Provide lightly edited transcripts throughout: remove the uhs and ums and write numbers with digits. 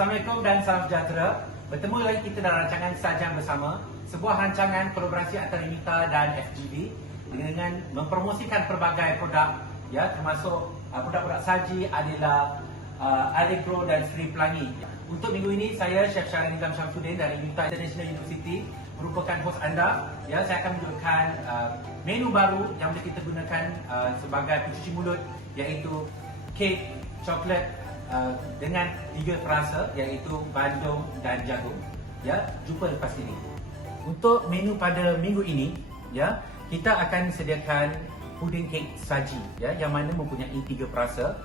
Assalamualaikum dan salam sejahtera. Bertemu lagi kita dalam rancangan Sajang Bersama, sebuah rancangan kolaborasi antara UNITA dan FGD dengan mempromosikan pelbagai produk, ya, termasuk produk-produk saji adalah Allegro dan Sri Pelangi. Untuk minggu ini saya Chef Syarah Nizam Syamsuddin dari UNITA International University merupakan host anda. Ya, saya akan menunjukkan menu baru yang boleh kita gunakan sebagai pencuci mulut, iaitu kek coklat dengan 3 rasa, iaitu bandung dan jagung. Ya, jumpa lepas ini. Untuk menu pada minggu ini, ya, kita akan sediakan puding kek saji, ya, yang mana mempunyai 3 perasa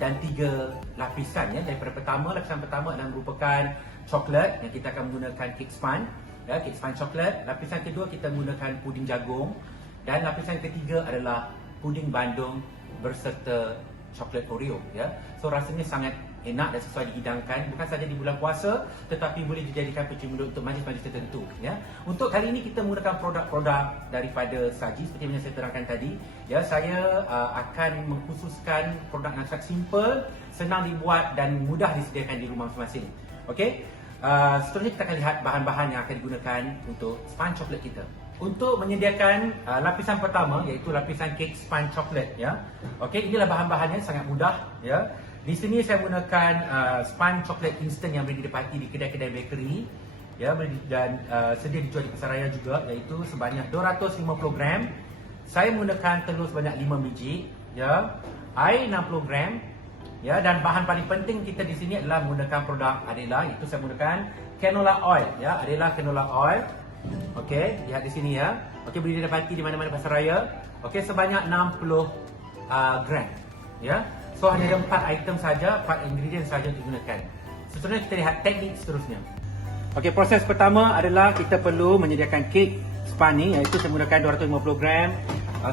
dan 3 lapisan, ya. Daripada lapisan pertama adalah merupakan coklat yang kita akan menggunakan kek span, ya, kek span coklat. Lapisan kedua kita menggunakan puding jagung, dan lapisan ketiga adalah puding bandung berserta coklat Oreo, ya. So rasanya sangat enak dan sesuai dihidangkan bukan saja di bulan puasa, tetapi boleh dijadikan pencuci mulut untuk majlis-majlis tertentu, ya. Untuk kali ini kita menggunakan produk-produk daripada saji seperti yang saya terangkan tadi, ya. Saya akan mengkhususkan produk yang sangat simple, senang dibuat dan mudah disediakan di rumah masing-masing. Okey. Seterusnya kita akan lihat bahan-bahan yang akan digunakan untuk sponge coklat kita. Untuk menyediakan lapisan pertama, iaitu lapisan kek sponge coklat, ya. Okey, inilah bahan-bahannya, sangat mudah, ya. Di sini saya menggunakan sponge coklat instant yang boleh didapati di kedai-kedai bakery, ya, dan sedia dijual di pasaraya juga, iaitu sebanyak 250 gram. Saya menggunakan telur sebanyak 5 biji, ya, air 60 gram, ya, dan bahan paling penting kita di sini adalah menggunakan produk Adela, iaitu saya menggunakan canola oil, ya, Adela canola oil. Okey, lihat di sini, ya. Okey, boleh didapati di mana-mana pasaraya. Okey, sebanyak 60 gram, ya. So hanya ada 4 item saja, 4 ingredient saja untuk digunakan. Seterusnya kita lihat teknik seterusnya. Okey, proses pertama adalah kita perlu menyediakan kek span ni, iaitu saya menggunakan 250 gram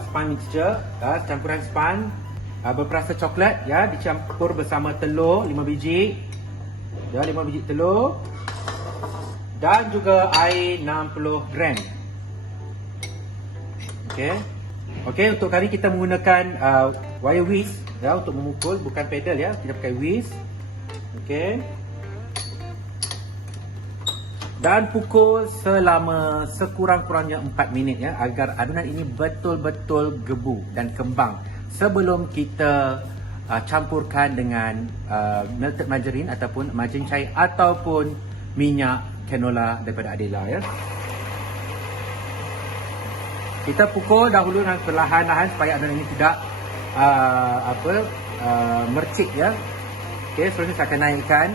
span mixture, campuran span berperasa coklat, ya, dicampur bersama telur 5 biji. Ya, 5 biji telur. Dan juga air 60 gram. Okey. Okey, untuk kali kita menggunakan wire whisk, ya, untuk memukul, bukan pedal, ya. Kita pakai whisk. Okey. Dan pukul selama sekurang-kurangnya 4 minit, ya, agar adunan ini betul-betul gebu dan kembang sebelum kita campurkan dengan melted margarine ataupun margarine cair ataupun minyak canola daripada Adela, ya. Kita pukul dahulu dengan perlahan-lahan supaya adunan ini tidak mercik, ya. Okey, seterusnya saya akan naikkan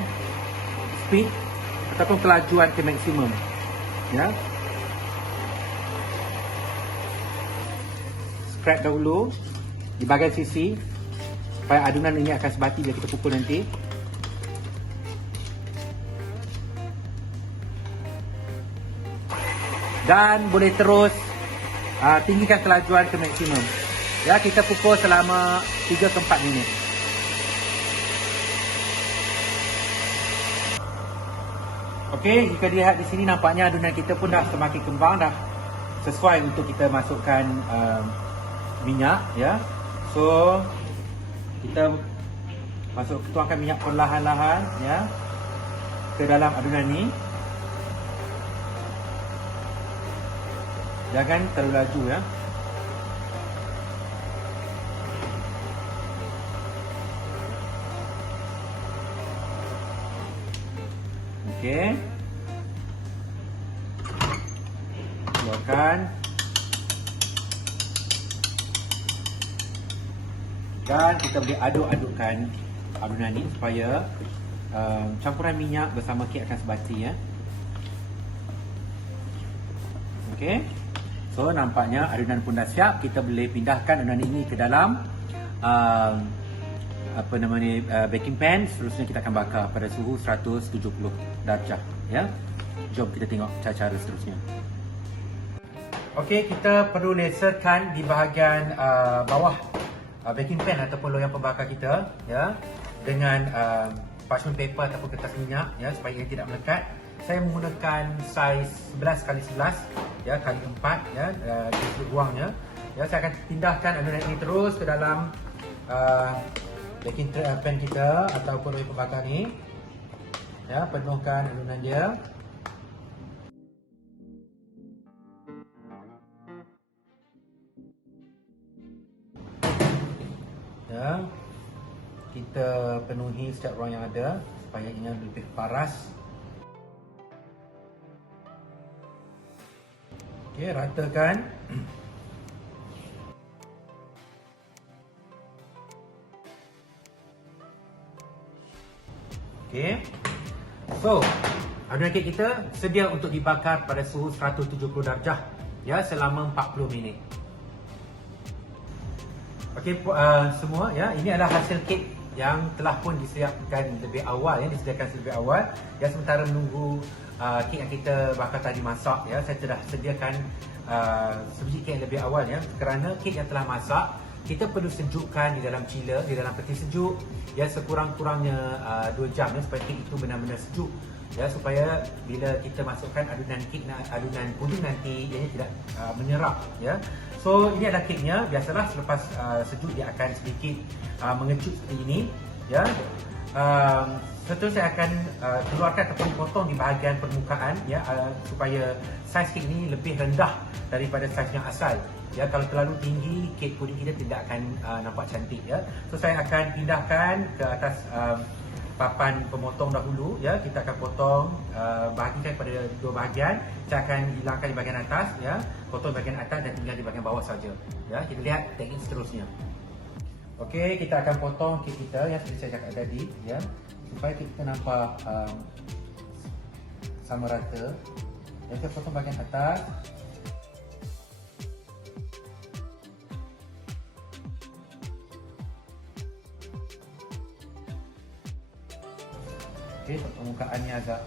speed ataupun kelajuan ke maksimum, ya. Scrap dahulu di bahagian sisi supaya adunan ini akan sebati bila kita pukul nanti. Dan boleh terus tinggikan kelajuan ke maksimum. Ya, kita pukul selama 3 ke 4 minit. Okey, jika dilihat di sini nampaknya adunan kita pun dah semakin kembang, dah sesuai untuk kita masukkan minyak, ya. So kita tuangkan minyak perlahan-lahan, ya, ke dalam adunan ni. Jangan terlalu laju, ya. Okey. Keluarkan. Dan kita boleh aduk-adukkan adunan ni supaya campuran minyak bersama kek akan sebati, ya. Okey. So nampaknya adunan pun dah siap. Kita boleh pindahkan adunan ini ke dalam baking pan. Seterusnya kita akan bakar pada suhu 170 darjah, ya. Jom kita tengok cara-cara seterusnya. Okey, kita perlu laserkan di bahagian bawah baking pan ataupun loyang pembakar kita, ya, dengan parchment paper ataupun kertas minyak, ya, supaya ia tidak melekat. Saya menggunakan saiz 11x11, ya, kali 4, ya, di ruangnya. Ya, saya akan pindahkan adunan ini terus ke dalam baking pan kita ataupun loyang pembakar ni. Ya, penuhkan adunan dia. Ya, kita penuhi setiap ruang yang ada supaya ini lebih paras. Okey, ratakan. Okey. So, adunan kek kita sedia untuk dibakar pada suhu 170 darjah ya selama 40 minit. Okey, semua ya, ini adalah hasil kek yang telah pun disediakan lebih awal ya, ya, sementara menunggu kek yang kita bakar tadi masak ya, saya telah sediakan sebiji kek yang lebih awal ya, kerana kek yang telah masak kita perlu sejukkan di dalam chiller, di dalam peti sejuk ya, sekurang-kurangnya 2 jam ya, supaya kek itu benar-benar sejuk ya, supaya bila kita masukkan adunan kek, adunan puding nanti ianya tidak menyerap ya. So ini adalah keknya. Biasalah selepas sejuk dia akan sedikit mengecut seperti ini ya. Seterusnya saya akan keluarkan ataupun potong di bahagian permukaan ya, supaya saiz kek ini lebih rendah daripada saiz yang asal ya. Kalau terlalu tinggi, kek puding kita tidak akan nampak cantik ya. So saya akan pindahkan ke atas papan pemotong dahulu ya. Kita akan potong bahagikan pada 2 bahagian. Saya akan hilangkan di bahagian atas ya, potong bahagian atas dan tinggal di bahagian bawah saja ya. Kita lihat teknik seterusnya. Okey, kita akan potong kek kita yang seperti saya cakap tadi ya, supaya kita nampak sama rata. Dan kita potong bahagian atas. Okey, permukaannya agak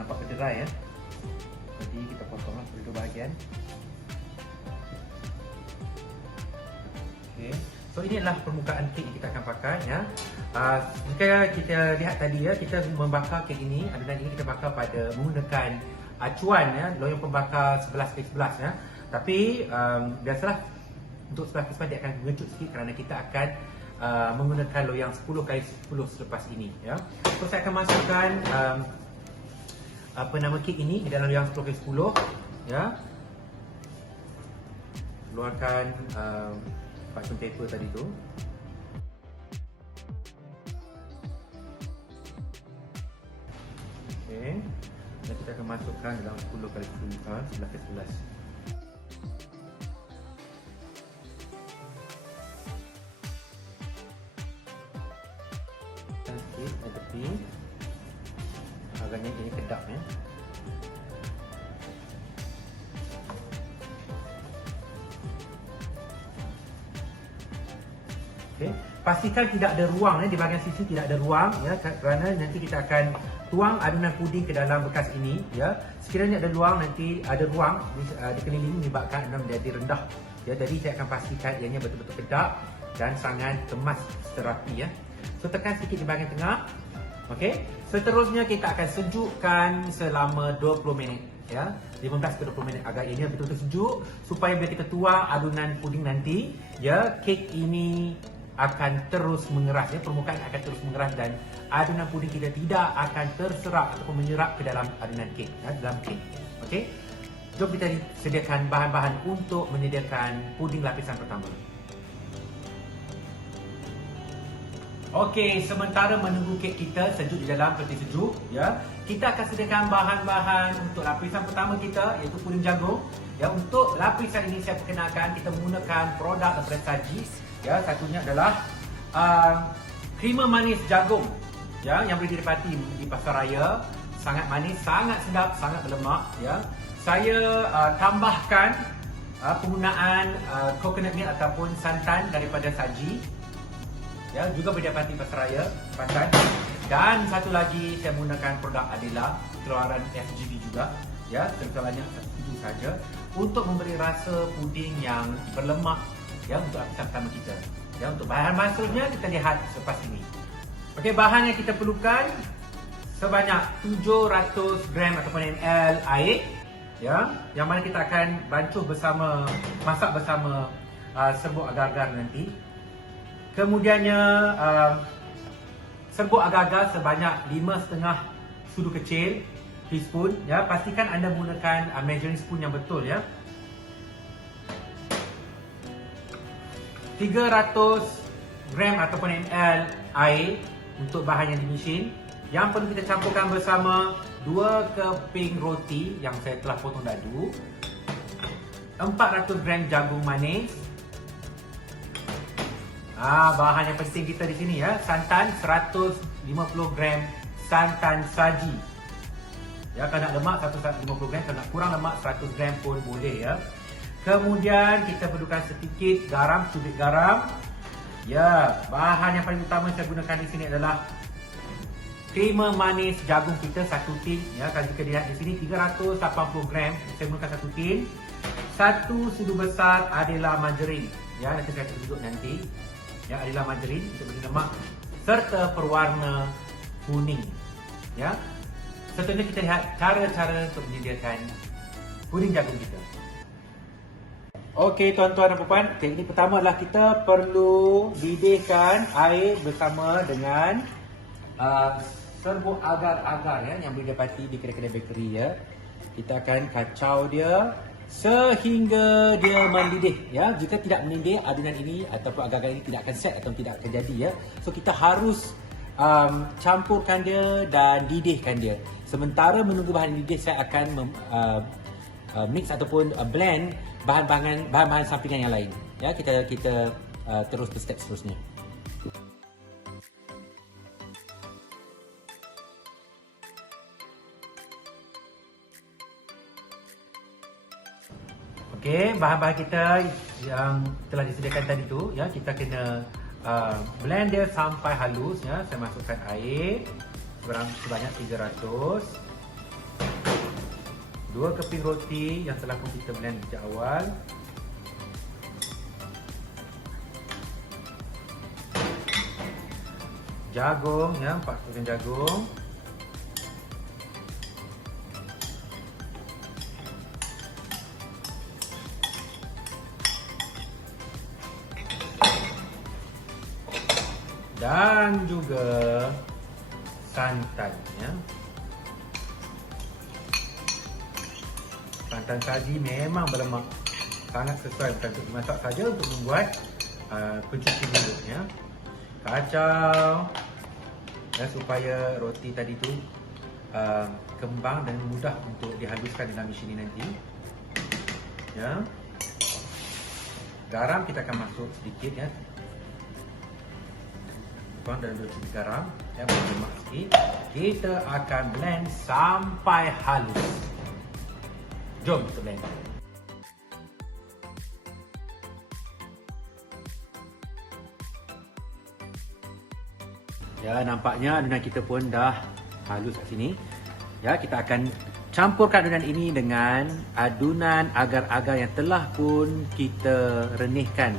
nampak berderai ya. Jadi kita potonglah pada 2 bahagian. Okey. So ini adalah permukaan kek yang kita akan pakai ya. Jika kita lihat tadi ya, kita membakar kek ini, adunan ini kita bakar pada menggunakan acuan ya, loyang pembakar 11x11 ya. Tapi biasalah untuk 11x11 dia akan mengecut sikit kerana kita akan menggunakan loyang 10x10 selepas ini ya. So saya akan masukkan apa nama kek ini di dalam loyang 10x10 ya. Keluarkan parchment paper tadi tu. Okey. Dan kita akan masukkan dalam 10x11. Sikit di tepi. Agaknya ini kedap ya. Okay. Pastikan tidak ada ruang di bahagian sisi, tidak ada ruang ya, kerana nanti kita akan tuang adunan puding ke dalam bekas ini ya. Sekiranya ada ruang, nanti ada ruang dikelilingi menyebabkan adunan menjadi rendah ya. Jadi saya akan pastikan ianya betul-betul kedap dan sangat kemas terapi ya. So tekan sikit di bahagian tengah. Okey. Seterusnya kita akan sejukkan selama 20 minit ya. 15 ke 20 minit agar ianya betul-betul sejuk, supaya bila kita tuang adunan puding nanti ya, kek ini akan terus mengeras ya, permukaan akan terus mengeras dan adunan puding kita tidak akan terserap ataupun menyerap ke dalam adunan kek ya, dalam kek. Okey. Jom kita sediakan bahan-bahan untuk menyediakan puding lapisan pertama. Okey, sementara menunggu kek kita sejuk di dalam peti sejuk ya, kita akan sediakan bahan-bahan untuk lapisan pertama kita, iaitu puding jagung. Ya, untuk lapisan ini saya perkenalkan kita menggunakan produk daripada Saji. Ya, satunya adalah krema manis jagung ya, yang boleh didapati di pasaraya. Sangat manis, sangat sedap, sangat berlemak ya. Saya tambahkan penggunaan coconut milk ataupun santan daripada Saji. Ya, juga boleh didapati pasaraya, pasan. Dan satu lagi saya menggunakan produk Adela keluaran FGV juga ya, sebanyak satu saja untuk memberi rasa puding yang berlemak ya, untuk lapisan pertama kita. Ya, untuk bahan-bahan seterusnya kita lihat selepas ini. Okey, bahan yang kita perlukan sebanyak 700 gram ataupun ml air ya, yang mana kita akan bancuh bersama, masak bersama serbuk agar-agar nanti. Kemudiannya serbuk agar-agar sebanyak 5,5 sudu kecil teaspoon ya. Pastikan anda menggunakan measuring spoon yang betul ya. 300 gram ataupun ml air untuk bahan yang di mesin. Yang perlu kita campurkan bersama 2 keping roti yang saya telah potong dadu, 400 gram jagung manis. Bahan yang penting kita di sini ya, santan 150 gram santan saji. Ya, kalau nak lemak 150 gram, kalau nak kurang lemak 100 gram pun boleh ya. Kemudian kita perlukan sedikit garam, cubit garam. Ya, bahan yang paling utama saya gunakan di sini adalah krema manis jagung kita 1 tin ya. Kalau kita lihat di sini 380 gram, saya gunakan 1 tin. 1 sudu besar Adela margarin ya, nanti saya tunjuk nanti. Ya, Adela margarin kita beri lemak serta perwarna kuning ya. Seterusnya kita lihat cara-cara untuk menyediakan puding jagung kita. Okey tuan-tuan dan puan, teknik pertama adalah kita perlu didihkan air bersama dengan serbuk agar-agar ya, yang boleh dapati di kedai-kedai bakery ya. Kita akan kacau dia sehingga dia mendidih ya. Jika tidak mendidih, adunan ini ataupun agar-agar ini tidak akan set atau tidak akan jadi ya. So kita harus campurkan dia dan didihkan dia. Sementara menunggu bahan didih, saya akan mix ataupun blend bahan-bahan sampingan yang lain. Ya, kita terus ke step seterusnya. Okey, bahan-bahan kita yang telah disediakan tadi tu ya, kita kena blend dia sampai halus ya. Saya masukkan air sebanyak 300, 2 keping roti yang telah pun kita blend sejak awal, jagung ya, 4 keping jagung, dan juga santan ya. Santan saji memang berlemak, sangat sesuai bukan untuk dimasak saja, untuk membuat pencuci mulut ya. Kacau ya, supaya roti tadi tu kembang dan mudah untuk dihaluskan dalam mesin ini nanti ya. Garam kita akan masuk sedikit ya, dan 2 cubit garam ya, berlemak sikit. Kita akan blend sampai halus. Jom kita blend. Ya, nampaknya adunan kita pun dah halus kat sini. Ya, kita akan campurkan adunan ini dengan adunan agar-agar yang telah pun kita renihkan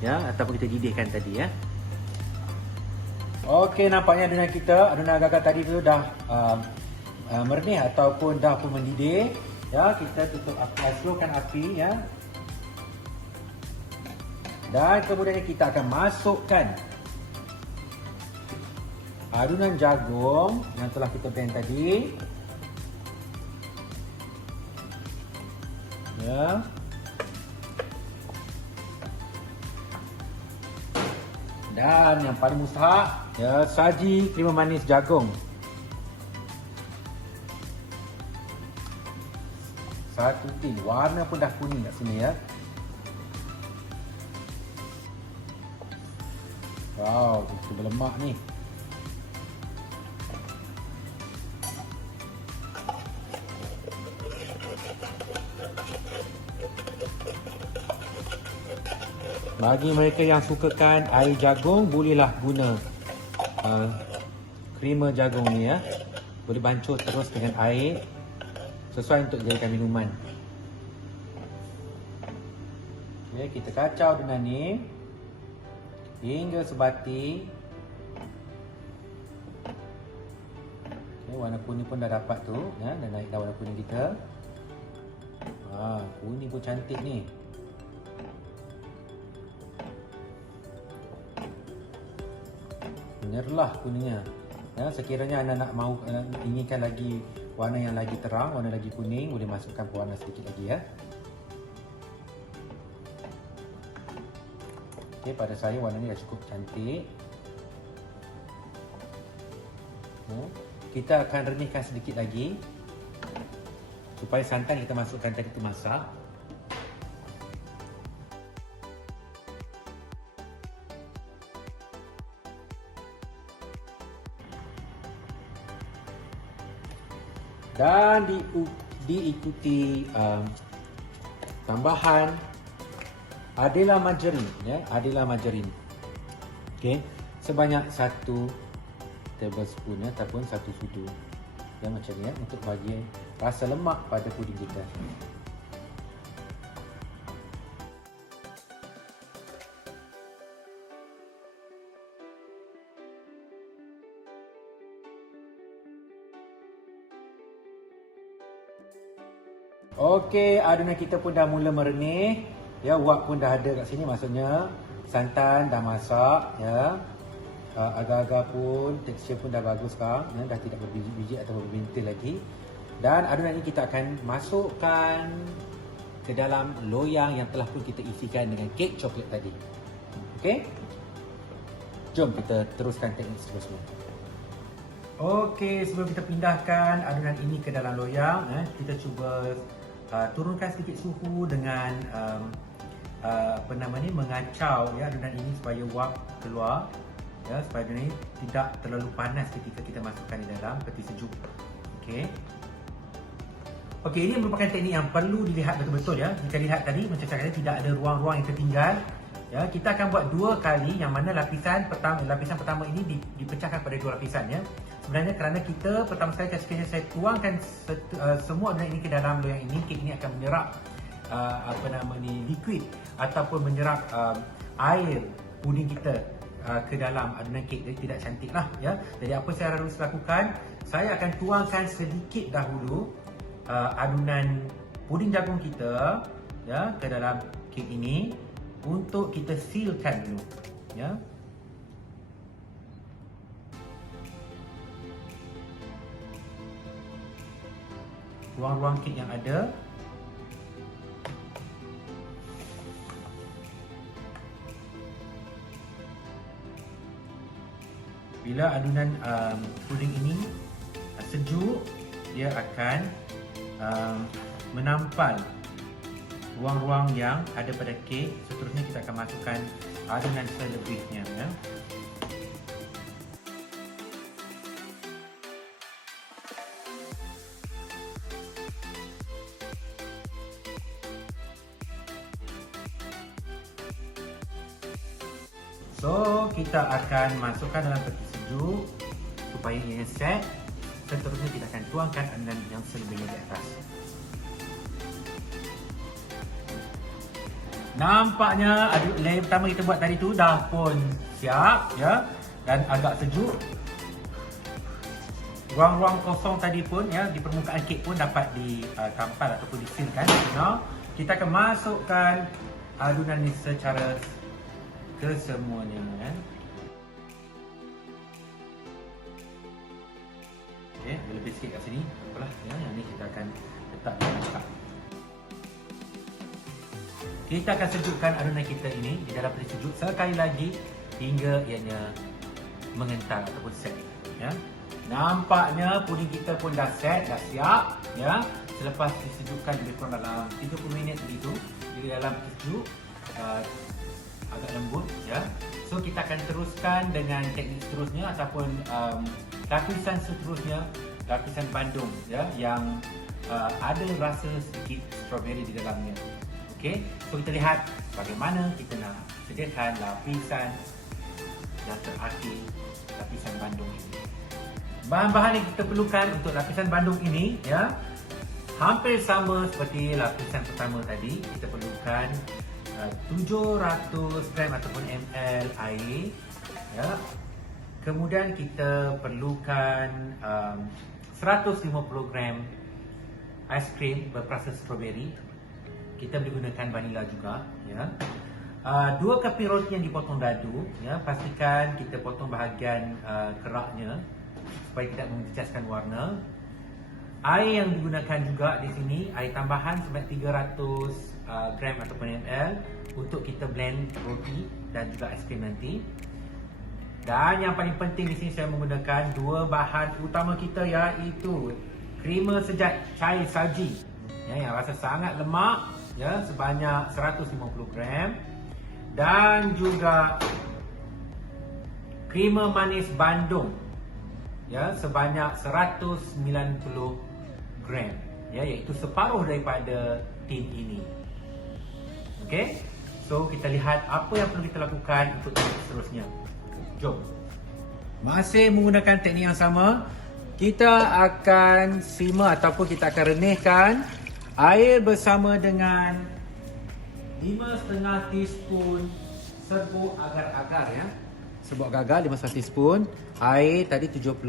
ya, ataupun kita didihkan tadi ya. Okey, nampaknya adunan agar-agar tadi tu dah merenih ataupun dah pun mendidih. Ya, kita tutup api, slowkan api ya. Dan kemudian kita akan masukkan adunan jagung yang telah kita blend tadi. Ya. Dan yang paling mustahak ya, saji krema manis jagung. 1 tin. Warna pun dah kuning kat sini ya. Wow, betul berlemak ni. Bagi mereka yang sukakan air jagung, bolehlah guna krema jagung ni ya. Boleh bancuh terus dengan air, sesuai untuk dijadikan minuman. Okay, kita kacau dengan ni hingga sebati. Okay, warna kuning pun dah dapat tu ya, dah naik dah warna kuning kita. Kuning pun cantik ni. Menyerlah kuningnya. Ya, sekiranya anda nak mahu inginkan lagi warna yang lagi terang, warna lagi kuning, boleh masukkan pewarna sedikit lagi ya. Okey, pada saya warna ni dah cukup cantik. Kita akan renihkan sedikit lagi supaya santan kita masukkan tadi tu masak. Dan diikuti tambahan Adela margarin ya, Adela margarin. Okey, sebanyak 1 tablespoon ya, ataupun 1 sudu. Ya, macam ni ya, untuk bagi rasa lemak pada puding kita. Okey, adunan kita pun dah mula merenih. Ya, wak pun dah ada kat sini, maksudnya santan dah masak ya. Agak-agak pun tekstur pun dah bagus sekarang ya, dah tidak berbiji-biji atau berbintil lagi. Dan adunan ini kita akan masukkan ke dalam loyang yang telah pun kita isikan dengan kek coklat tadi. Okey. Jom kita teruskan teknik seterusnya. Okey, sebelum kita pindahkan adunan ini ke dalam loyang, kita cuba turunkan sedikit suhu dengan mengacau ya adunan ini supaya wak keluar ya, supaya adunan ini tidak terlalu panas ketika kita masukkan di dalam peti sejuk. Okey. Okey, ini merupakan teknik yang perlu dilihat betul-betul ya. Jika lihat tadi macam saya kata, tidak ada ruang-ruang yang tertinggal. Ya, kita akan buat 2 kali, yang mana lapisan pertama ini dipecahkan pada 2 lapisan ya. Sebenarnya kerana kita pertama sekali sekiranya saya tuangkan semua adunan ini ke dalam loyang ini, kek ini akan menyerap liquid ataupun menyerap air puding kita ke dalam adunan kek, jadi tidak cantik lah ya. Jadi apa saya harus lakukan, saya akan tuangkan sedikit dahulu adunan puding jagung kita ya ke dalam kek ini untuk kita sealkan dulu ya. Ruang-ruang kek yang ada. Bila adunan puding ini sejuk, dia akan menampal ruang-ruang yang ada pada kek. Seterusnya kita akan masukkan adunan selebihnya ya. So, kita akan masukkan dalam peti sejuk supaya ia set. Seterusnya kita akan tuangkan adunan yang selebihnya di atas. Nampaknya layer pertama kita buat tadi tu dah pun siap ya, dan agak sejuk. Ruang-ruang kosong tadi pun ya di permukaan kek pun dapat ditampal ataupun disealkan. Now, kita akan masukkan adunan ini secara kesemuanya kan. Okey, lebih sikit kat sini. Apalah ya, yang ni kita akan letak di atas. Kita akan sejukkan adunan kita ini di dalam peti sejuk sekali lagi hingga ianya mengental ataupun set ya. Nampaknya puding kita pun dah set, dah siap ya. Selepas disejukkan lebih kurang dalam 30 minit begitu di dalam peti sejuk, agak lembut ya. So kita akan teruskan dengan teknik seterusnya ataupun lapisan seterusnya, lapisan bandung ya yang ada rasa sedikit strawberry di dalamnya. Okey, so kita lihat bagaimana kita nak sediakan lapisan yang terakhir, lapisan bandung ini. Bahan-bahan yang kita perlukan untuk lapisan bandung ini ya hampir sama seperti lapisan pertama tadi. Kita perlukan 700 gram ataupun ml air ya. Kemudian kita perlukan 150 gram ais krim berperasa strawberry. Kita boleh gunakan vanila juga ya. Dua keping roti yang dipotong dadu, ya, pastikan kita potong bahagian keraknya supaya tidak mencecaskan warna. Air yang digunakan juga di sini, air tambahan sebanyak 300 gram ataupun ml untuk kita blend roti dan juga aiskrim nanti. Dan yang paling penting di sini saya menggunakan dua bahan utama kita, iaitu creamer sejat cair saji, ya, yang rasa sangat lemak, ya, sebanyak 150 gram. Dan juga creamer manis Bandung, ya, sebanyak 190 gram, ya, iaitu separuh daripada tin ini. Okey, so kita lihat apa yang perlu kita lakukan untuk seterusnya. Jom. Masih menggunakan teknik yang sama, kita akan simmer ataupun kita akan renihkan air bersama dengan 5,5 teaspoon serbuk agar-agar, ya. Serbuk agar 5,5 teaspoon. Air tadi 700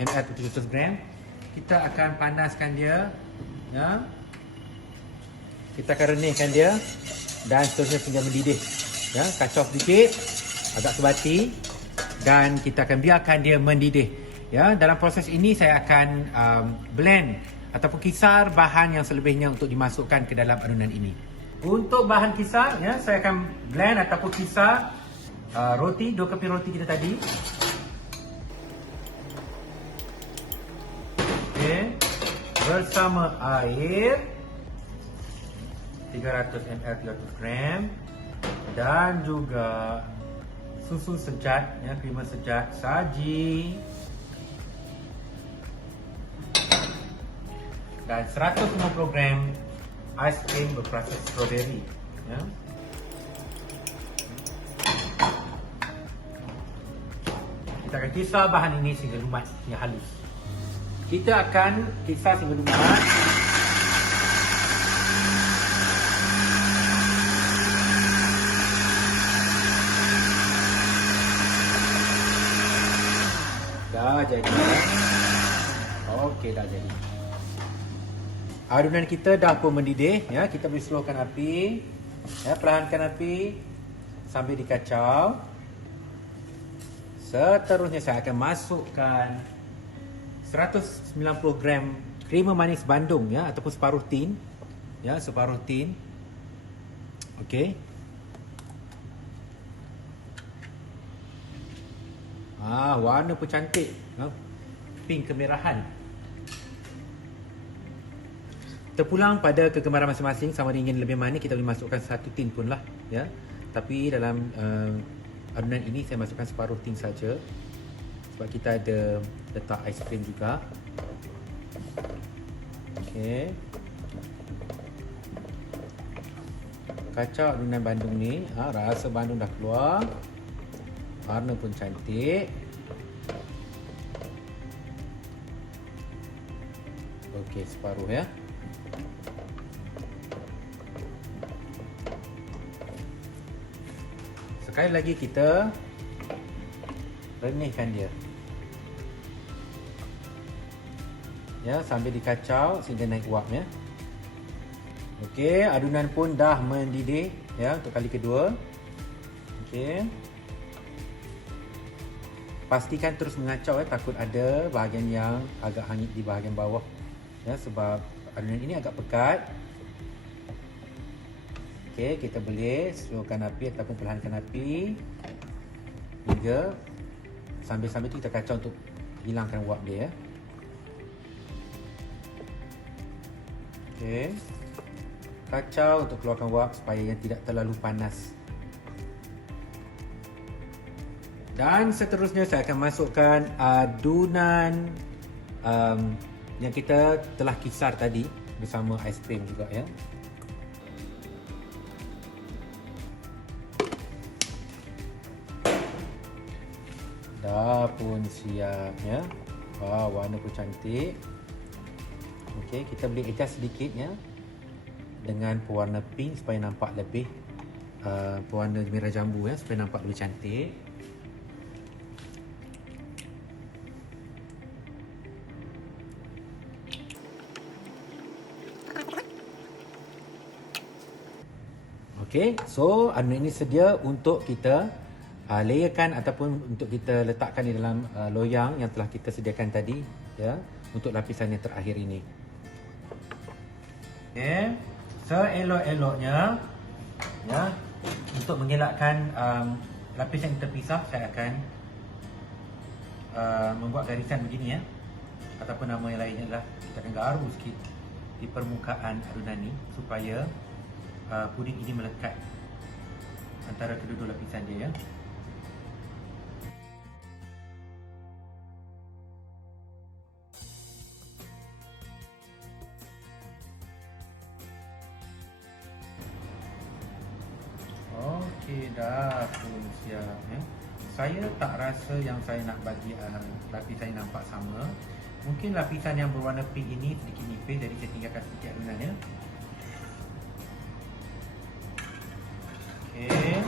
ml atau 700 gram. Kita akan panaskan dia, ya. Kita akan renihkan dia dan seterusnya hingga mendidih, ya. Kacau sedikit, agak sebati, dan kita akan biarkan dia mendidih, ya. Dalam proses ini saya akan blend ataupun kisar bahan yang selebihnya untuk dimasukkan ke dalam adunan ini. Untuk bahan kisar, ya, saya akan blend ataupun kisar roti, 2 keping roti kita tadi. Okey, bersama air 300 ml 300 gram dan juga susu sejat, ya, creamer sejat saji dan 150 gram aiskrim berproses strawberry, ya. Kita akan kisar bahan ini sehingga lumat, sehingga halus. Kita akan kisar sehingga lumat. Dah jadi. Okey, dah jadi. Adunan kita dah pun mendidih, ya. Kita boleh slowkan api, ya, perlahankan api sambil dikacau. Seterusnya saya akan masukkan 190 gram creamer manis Bandung, ya, ataupun separuh tin, ya, separuh tin. Okey. Warna pun cantik, ya. Pink kemerahan. Terpulang pada kegemaran masing-masing, sama ada ingin lebih manis kita boleh masukkan 1 tin pun lah, ya. Tapi dalam adunan ini saya masukkan separuh tin saja sebab kita ada letak aiskrim juga. Okey. Kacau adunan Bandung ni, rasa Bandung dah keluar. Warna pun cantik. Okey, separuh, ya. Sekali lagi kita renihkan dia, ya, sambil dikacau sehingga naik uap, ya. Okey, adunan pun dah mendidih, ya, untuk kali kedua. Okey. Pastikan terus mengacau, ya, takut ada bahagian yang agak hangit di bahagian bawah, ya, sebab adunan ini agak pekat. Okey, kita boleh slowkan api ataupun perlahankan api hingga sambil-sambil tu kita kacau untuk hilangkan uap dia, ya. Okey. Kacau untuk keluarkan uap supaya yang tidak terlalu panas. Dan seterusnya saya akan masukkan adunan yang kita telah kisar tadi bersama aiskrim juga, ya. Dah pun siap, ya. Warna pun cantik. Okey, kita boleh adjust sedikit, ya, dengan pewarna pink supaya nampak lebih pewarna merah jambu, ya, supaya nampak lebih cantik. Okay, so adunan ini sedia untuk kita layerkan ataupun untuk kita letakkan di dalam loyang yang telah kita sediakan tadi, ya, untuk lapisan yang terakhir ini. Okay, seelok-eloknya, ya, untuk mengelakkan lapisan yang terpisah, saya akan membuat garisan begini, ya, ataupun nama yang lainnya adalah kita akan garu sikit di permukaan adunan ni supaya puding ini melekat antara kedua-dua lapisan dia, ya. Okey, dah pun siap, ya. Saya tak rasa yang saya nak bagi lapisan yang nampak sama. Mungkin lapisan yang berwarna pink ini sedikit nipis, jadi saya tinggalkan sedikit adunannya. Okey.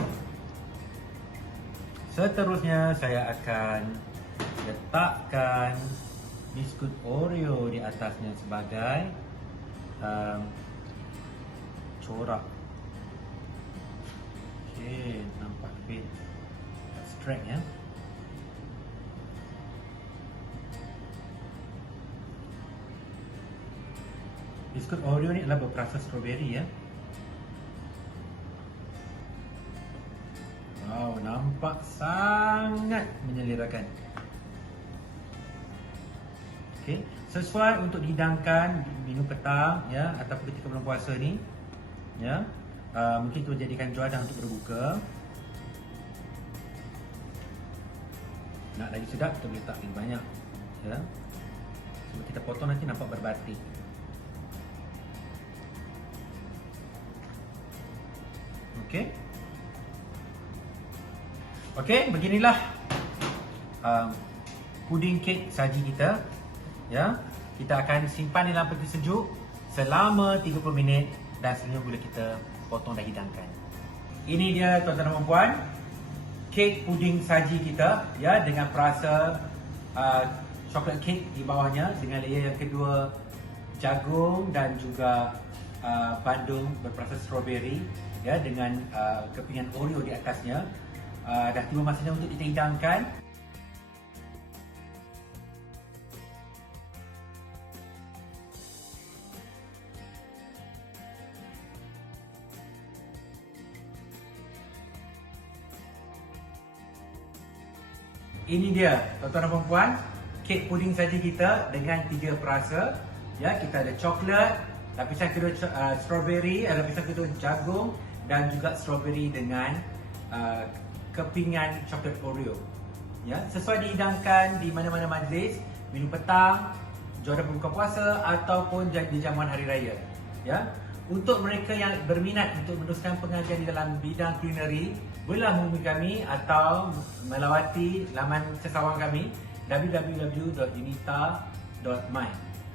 Seterusnya saya akan letakkan biskut Oreo di atasnya sebagai corak. Okey, nampak lebih abstrak, ya. Biskut Oreo ni adalah berperasa strawberry, ya. Wow, nampak sangat menyelerakan. Okey, sesuai untuk dihidangkan minum petang, ya, ataupun ketika bulan puasa ni, ya. Mungkin itu jadikan juadah untuk berbuka. Nak lagi sedap, kita boleh letak lebih banyak, ya. Sebab kita potong nanti nampak berbatik. Okey. Okey, beginilah puding kek saji kita, ya. Kita akan simpan di dalam peti sejuk selama 30 minit dan selanjutnya boleh kita potong dan hidangkan. Ini dia, tuan-tuan dan puan, kek puding saji kita, ya, dengan perasa coklat kek di bawahnya, dengan layer yang kedua jagung dan juga bandung berperasa strawberry, ya, dengan kepingan Oreo di atasnya. Dah tiba masanya untuk kita hidangkan. Ini dia, tuan-tuan dan puan, kek puding saji kita dengan 3 perasa. Ya, kita ada coklat, lapisan kedua strawberry, lapisan kedua jagung dan juga strawberry dengan kepingan coklat Oreo. Ya, sesuai dihidangkan di mana-mana majlis, minum petang, juadah berbuka puasa ataupun di jamuan hari raya. Ya, untuk mereka yang berminat untuk meneruskan pengajian di dalam bidang kulineri, bolehlah menghubungi kami atau melawati laman sesawang kami www.unita.my.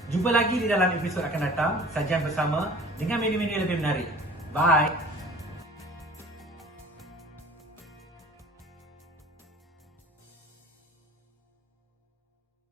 Jumpa lagi di dalam episod akan datang, sajian bersama dengan menu-menu yang lebih menarik. Bye.